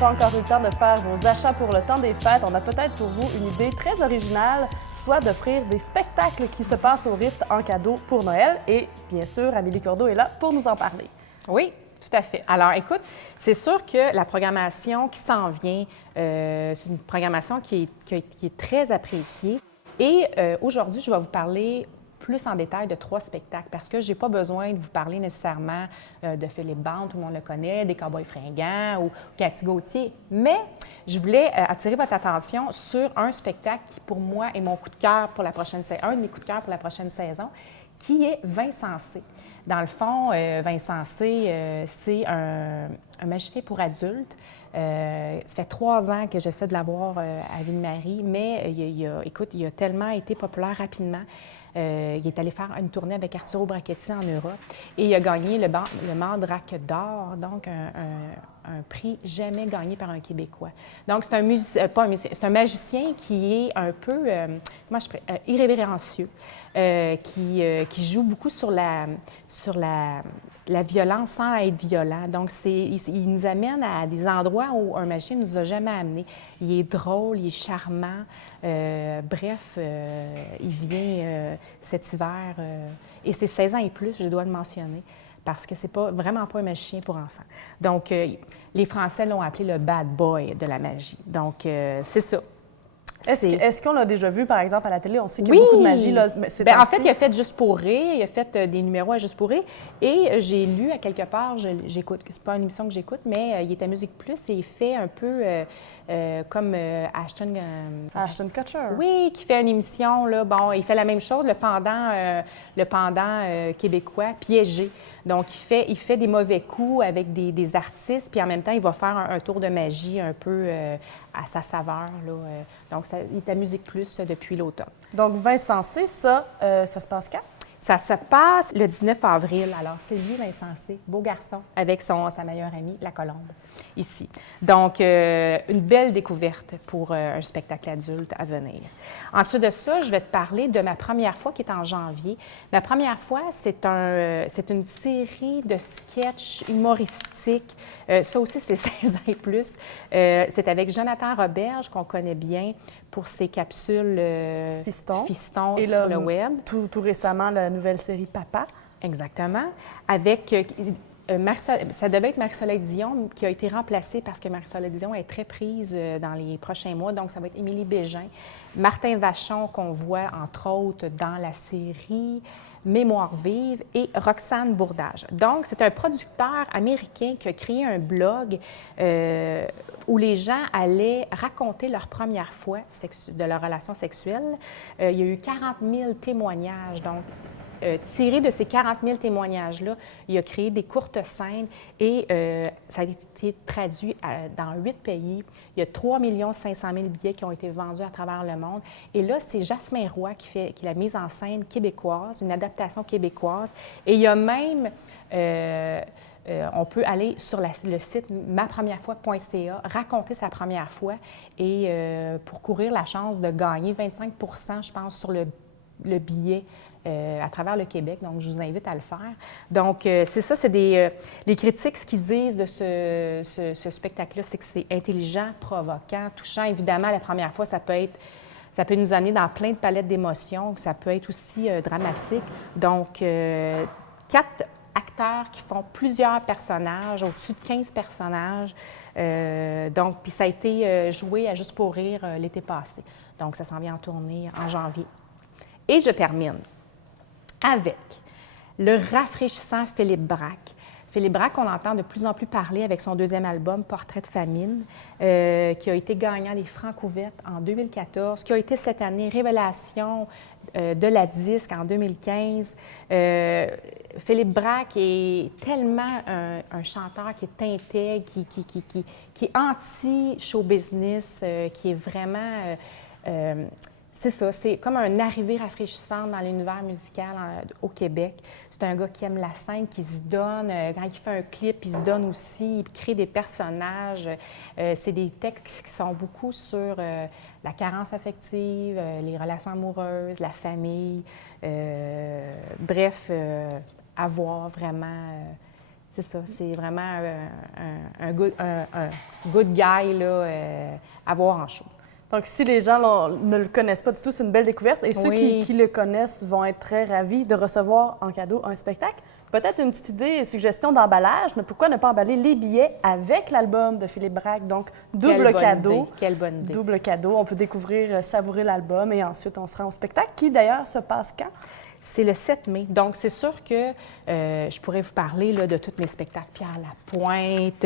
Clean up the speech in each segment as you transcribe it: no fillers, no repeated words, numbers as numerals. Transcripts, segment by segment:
pas encore eu le temps de faire vos achats pour le temps des fêtes, on a peut-être pour vous une idée très originale, soit d'offrir des spectacles qui se passent au Rift en cadeau pour Noël. Et bien sûr, Amélie Courdeau est là pour nous en parler. Oui, tout à fait. Alors, écoute, c'est sûr que la programmation qui s'en vient, c'est une programmation qui est très appréciée. Et aujourd'hui, je vais vous parler plus en détail de 3 spectacles parce que je n'ai pas besoin de vous parler nécessairement de Philippe Bande, tout le monde le connaît, des Cowboys fringants ou Cathy Gauthier. Mais je voulais attirer votre attention sur un spectacle qui, pour moi, est mon coup de cœur pour la prochaine saison, un de mes coups de cœur pour la prochaine saison, qui est Vincent C. Dans le fond, Vincent C, c'est un magicien pour adultes. Ça fait 3 ans que j'essaie de l'avoir à Ville-Marie, mais il a tellement été populaire rapidement. Il est allé faire une tournée avec Arturo Brachetti en Europe et il a gagné le Mandrake d'or, donc un prix jamais gagné par un Québécois. Donc, c'est c'est un magicien qui est un peu, irrévérencieux, qui joue beaucoup sur la violence sans être violent. Donc, il nous amène à des endroits où un magicien ne nous a jamais amenés. Il est drôle, il est charmant. Il vient cet hiver et c'est 16 ans et plus, je dois le mentionner, parce que c'est vraiment pas un magicien pour enfants. Donc, les Français l'ont appelé le bad boy de la magie. Donc, c'est ça. Est-ce qu'on l'a déjà vu, par exemple, à la télé? On sait qu'il y a beaucoup de magie. Là, en fait, il a fait Juste pour rire, il a fait des numéros à Juste pour rire. Et j'ai lu à quelque part, j'écoute, c'est pas une émission que j'écoute, mais il est à Musique Plus et il fait un peu comme Ashton... Ashton Kutcher. Oui, qui fait une émission, là. Bon, il fait la même chose, le pendant québécois, Piégé. Donc, il fait des mauvais coups avec des artistes, puis en même temps, il va faire un tour de magie un peu à sa saveur, là. Donc, il est à Musique Plus depuis l'automne. Donc, Vincent C, ça se passe quand? Ça se passe le 19 avril. Alors, c'est lui, Vincent C, beau garçon, avec sa meilleure amie, la Colombe, ici. Donc, une belle découverte pour un spectacle adulte à venir. Ensuite de ça, je vais te parler de ma première fois qui est en janvier. Ma première fois, c'est une série de sketchs humoristiques. Ça aussi, c'est 16 ans et plus. C'est avec Jonathan Roberge, qu'on connaît bien pour ses capsules Fiston et sur le web. Tout récemment, la nouvelle série Papa. Exactement. Avec... ça devait être Marie-Soleil Dion qui a été remplacée parce que Marie-Soleil Dion est très prise dans les prochains mois. Donc, ça va être Émilie Bégin, Martin Vachon, qu'on voit entre autres dans la série Mémoire vive, et Roxane Bourdage. Donc, c'est un producteur américain qui a créé un blog où les gens allaient raconter leur première fois de leur relation sexuelle. Il y a eu 40 000 témoignages, donc tiré de ces 40 000 témoignages-là, il a créé des courtes scènes et ça a été traduit dans 8 pays. Il y a 3 500 000 billets qui ont été vendus à travers le monde. Et là, c'est Jasmin Roy qui fait la mise en scène québécoise, une adaptation québécoise. Et il y a même... on peut aller sur le site mapremierefois.ca, raconter sa première fois et pour courir la chance de gagner 25 % je pense, sur le billet à travers le Québec. Donc, je vous invite à le faire. Donc, c'est ça, c'est les critiques, ce qu'ils disent de ce spectacle-là, c'est que c'est intelligent, provoquant, touchant. Évidemment, la première fois, ça peut nous amener dans plein de palettes d'émotions, ça peut être aussi dramatique. Donc, 4 acteurs qui font plusieurs personnages, au-dessus de 15 personnages. Donc, puis ça a été joué à Juste pour rire l'été passé. Donc, ça s'en vient en tournée en janvier. Et je termine avec le rafraîchissant Philippe Braque. Philippe Braque, on entend de plus en plus parler avec son 2e album, Portrait de famine, qui a été gagnant des Francouvertes en 2014, qui a été cette année révélation de la disque en 2015. Philippe Braque est tellement un chanteur qui est intègre, qui est anti-show business, qui est vraiment... c'est ça, c'est comme un arrivée rafraîchissante dans l'univers musical au Québec. C'est un gars qui aime la scène, qui se donne. Quand il fait un clip, il se donne aussi, il crée des personnages. C'est des textes qui sont beaucoup sur la carence affective, les relations amoureuses, la famille. Bref, à voir vraiment. C'est ça. C'est vraiment un good guy là, à voir en show. Donc, si les gens ne le connaissent pas du tout, c'est une belle découverte. Et ceux qui le connaissent vont être très ravis de recevoir en cadeau un spectacle. Peut-être une petite idée, suggestion d'emballage. Pourquoi ne pas emballer les billets avec l'album de Philippe Braque? Donc, double cadeau. Quelle bonne idée. Double cadeau. On peut découvrir, savourer l'album et ensuite on se rend au spectacle, qui d'ailleurs se passe quand? C'est le 7 mai. Donc, c'est sûr que je pourrais vous parler là, de tous mes spectacles. Pierre Lapointe,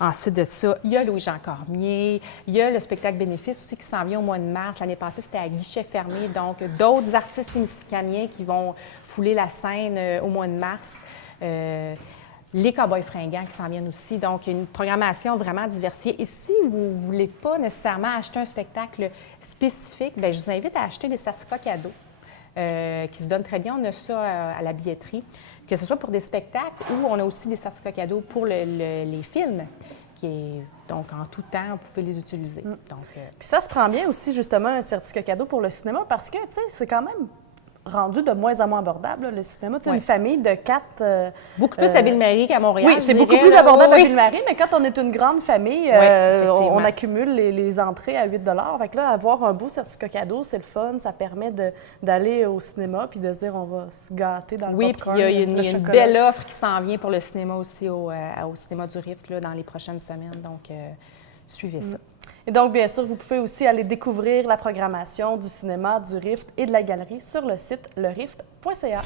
ensuite de ça, il y a Louis-Jean Cormier, il y a le spectacle Bénéfice aussi qui s'en vient au mois de mars. L'année passée, c'était à guichet fermé. Donc, d'autres artistes témiscaminais qui vont fouler la scène au mois de mars. Les Cowboys fringants qui s'en viennent aussi. Donc, il y a une programmation vraiment diversifiée. Et si vous ne voulez pas nécessairement acheter un spectacle spécifique, bien, je vous invite à acheter des certificats cadeaux. Qui se donne très bien. On a ça à la billetterie, que ce soit pour des spectacles ou on a aussi des certificats cadeaux pour les films, donc en tout temps, vous pouvez les utiliser. Donc, Puis ça se prend bien aussi, justement, un certificat cadeau pour le cinéma parce que, tu sais, c'est quand même rendu de moins en moins abordable, là, le cinéma. Tu sais, une famille de 4... beaucoup plus à Ville-Marie qu'à Montréal. Oui, c'est beaucoup plus abordable à Ville-Marie, mais quand on est une grande famille, on accumule les entrées à 8 $. Fait que là, avoir un beau certificat cadeau, c'est le fun. Ça permet d'aller au cinéma puis de se dire on va se gâter dans le popcorn. Oui, puis il y a une belle offre qui s'en vient pour le cinéma aussi au cinéma du Rift là, dans les prochaines semaines. Donc, suivez ça. Et donc, bien sûr, vous pouvez aussi aller découvrir la programmation du cinéma, du Rift et de la galerie sur le site lerift.ca.